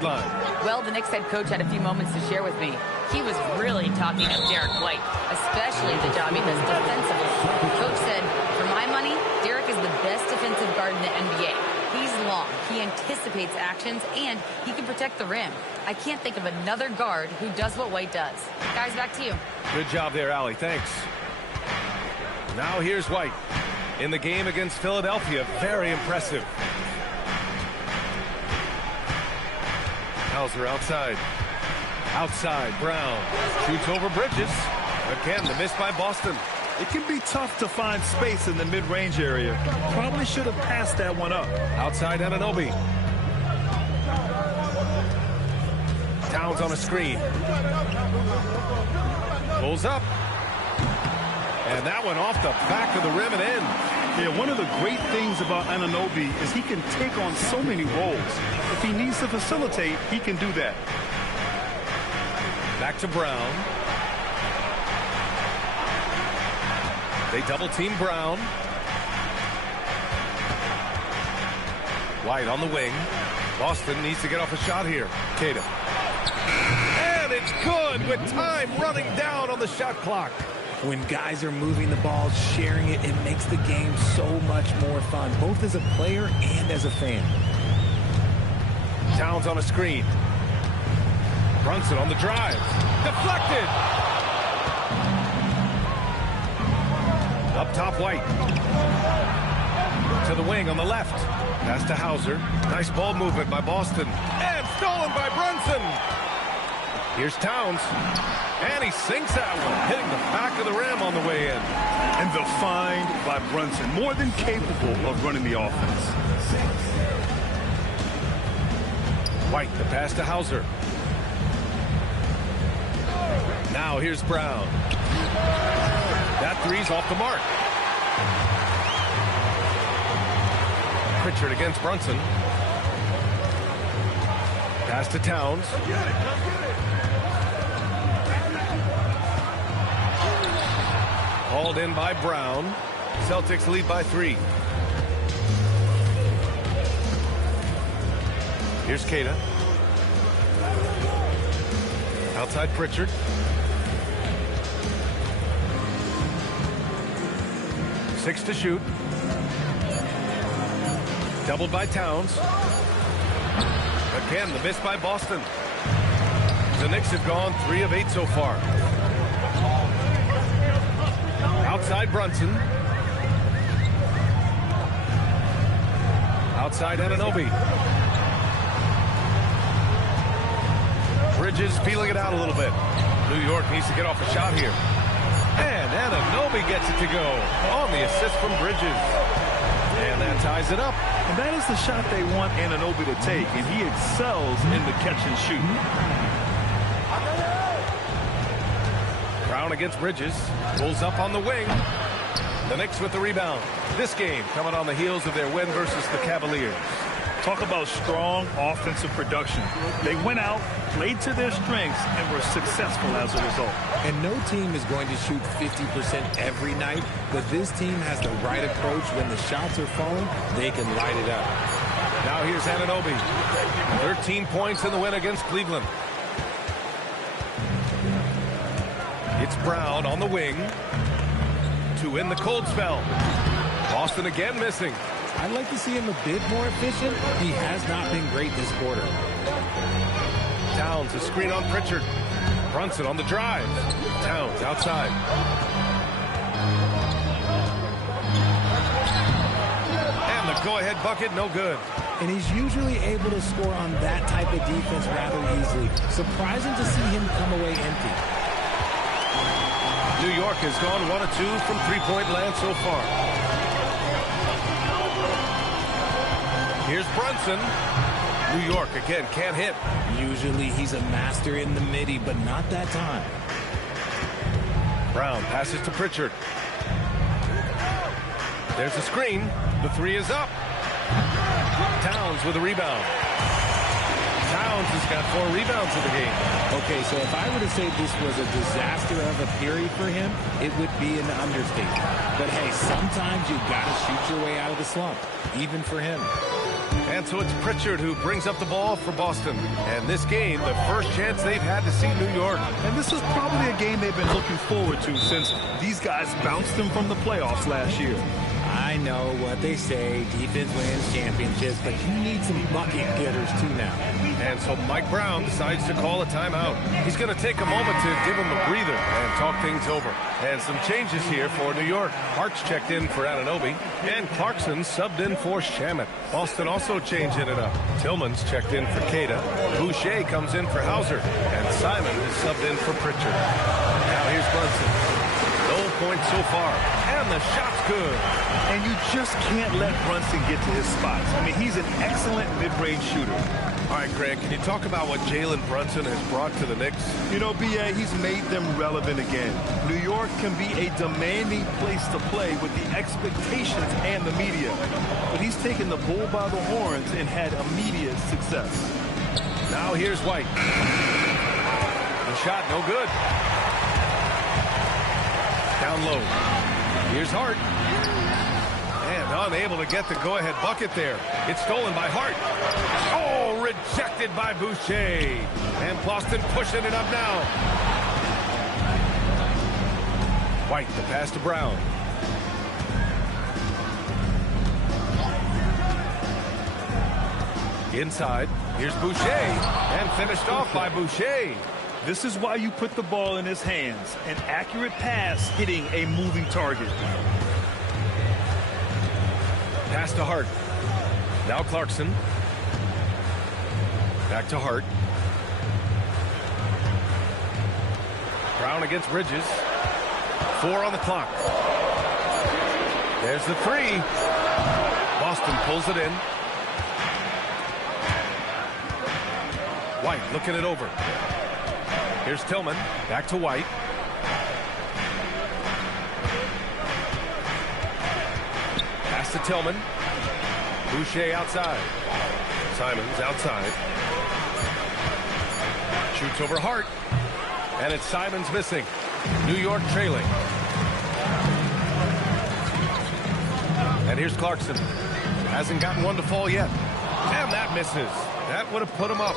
Well, the Knicks head coach had a few moments to share with me. He was really talking up Derek White, especially the job he does defensively. The coach said, for my money, Derek is the best defensive guard in the NBA. He's long, he anticipates actions, and he can protect the rim. I can't think of another guard who does what White does. Guys, back to you. Good job there, Allie. Thanks. Now here's White. In the game against Philadelphia, very impressive. Hauser outside. Outside, Brown. Shoots over Bridges. Again, the miss by Boston. It can be tough to find space in the mid-range area. Probably should have passed that one up. Outside Anunoby. Towns on a screen. Pulls up. And that one off the back of the rim and in. Yeah, one of the great things about Anunoby is he can take on so many roles. If he needs to facilitate, he can do that. Back to Brown. They double team Brown. White on the wing. Boston needs to get off a shot here. Cato. And it's good with time running down on the shot clock. When guys are moving the ball, sharing it, it makes the game so much more fun, both as a player and as a fan. Towns on a screen. Brunson on the drive. Deflected. Up top, White. To the wing on the left. Pass to Hauser. Nice ball movement by Boston. And stolen by Brunson. Here's Towns. And he sinks that one, hitting the back of the rim on the way in. And the find by Brunson, more than capable of running the offense. White, the pass to Hauser. Now here's Brown. That three's off the mark. Pritchard against Brunson. Pass to Towns. Hauled in by Brown. Celtics lead by 3. Here's Kata. Outside Pritchard. Six to shoot. Doubled by Towns. Again, the miss by Boston. The Knicks have gone 3 of 8 so far. Outside Brunson. Outside Anunoby. Bridges feeling it out a little bit. New York needs to get off a shot here. And Anunoby gets it to go on the assist from Bridges. And that ties it up. And that is the shot they want Anunoby to take, and he excels in the catch and shoot. Brown against Bridges. Pulls up on the wing. The Knicks with the rebound. This game coming on the heels of their win versus the Cavaliers. Talk about strong offensive production. They went out, played to their strengths, and were successful as a result. And no team is going to shoot 50% every night, but this team has the right approach. When the shots are falling, they can light it up. Now here's Anunoby. 13 points in the win against Cleveland. It's Brown on the wing to win the cold spell. Boston again missing. I'd like to see him a bit more efficient. He has not been great this quarter. Towns, a screen on Pritchard. Brunson on the drive. Towns outside. And the go-ahead bucket, no good. And he's usually able to score on that type of defense rather easily. Surprising to see him come away empty. New York has gone 1 of 2 from three-point land so far. Here's Brunson. New York again can't hit. Usually he's a master in the midi, but not that time. Brown passes to Pritchard. There's a screen. The three is up. Towns with a rebound. Towns has got 4 rebounds in the game. Okay, so if I were to say this was a disaster of a period for him, it would be an understatement. But hey, sometimes you got to shoot your way out of the slump, even for him. And so it's Pritchard who brings up the ball for Boston. And this game, the first chance they've had to see New York. And this is probably a game they've been looking forward to since these guys bounced them from the playoffs last year. I know what they say, defense wins championships, but you need some bucket getters too now. And so Mike Brown decides to call a timeout. He's going to take a moment to give him a breather and talk things over. And some changes here for New York. Hart's checked in for Anunoby, and Clarkson subbed in for Shamet. Boston also changing it up. Tillman's checked in for Cada. Boucher comes in for Hauser, and Simon is subbed in for Pritchard. Now here's Brunson. No points so far, and the shot's good. And you just can't let Brunson get to his spots. I mean, he's an excellent mid-range shooter. All right, Grant, can you talk about what Jalen Brunson has brought to the Knicks? You know, B.A., he's made them relevant again. New York can be a demanding place to play with the expectations and the media. But he's taken the bull by the horns and had immediate success. Now here's White. The shot, no good. Down low. Here's Hart. And unable to get the go-ahead bucket there. It's stolen by Hart. Oh, rejected by Boucher. And Boston pushing it up now. White, the pass to Brown. Inside. Here's Boucher. And finished off by Boucher. This is why you put the ball in his hands. An accurate pass hitting a moving target. Pass to Hart. Now Clarkson. Back to Hart. Brown against Bridges. 4 on the clock. There's the 3. Boston pulls it in. White looking it over. Here's Tillman. Back to White. Pass to Tillman. Boucher outside. Simons outside. Shoots over Hart. And it's Simons missing. New York trailing. And here's Clarkson. Hasn't gotten one to fall yet. And that misses. That would have put him up.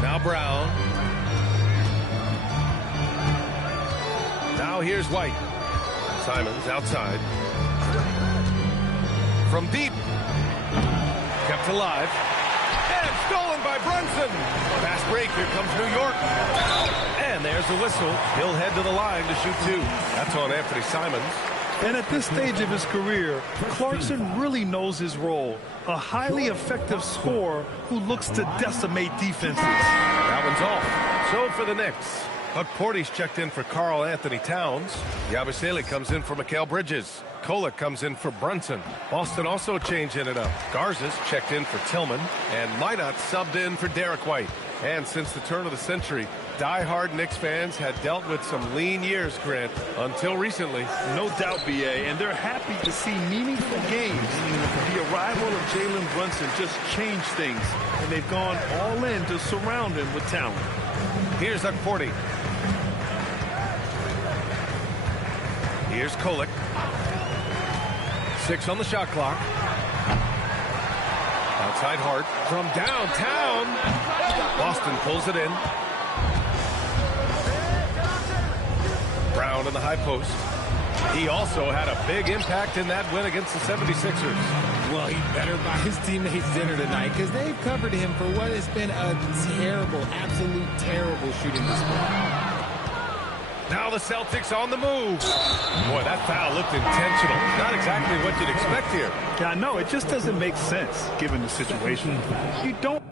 Now Brown. Now here's White. Simons outside. From deep. Kept alive. And stolen by Brunson. Fast break. Here comes New York. And there's the whistle. He'll head to the line to shoot 2. That's on Anthony Simons. And at this stage of his career, Clarkson really knows his role. A highly effective scorer who looks to decimate defenses. That one's off. So for the Knicks, Huck Porty's checked in for Karl Anthony Towns. Yabusele comes in for Mikal Bridges. Kolek comes in for Brunson. Boston also changing it up. Garza's checked in for Tillman. And Minot subbed in for Derek White. And since the turn of the century, die-hard Knicks fans had dealt with some lean years, Grant, until recently. No doubt, B.A., and they're happy to see meaningful games. The arrival of Jalen Brunson just changed things, and they've gone all in to surround him with talent. Here's Huck Porty. Here's Kolek. 6 on the shot clock. Outside Hart from downtown. Boston pulls it in. Brown in the high post. He also had a big impact in that win against the 76ers. Well, he better buy his teammates dinner tonight because they've covered him for what has been a terrible, absolute terrible shooting display. Now the Celtics on the move. Boy, that foul looked intentional. Not exactly what you'd expect here. Yeah, I know. It just doesn't make sense given the situation. You don't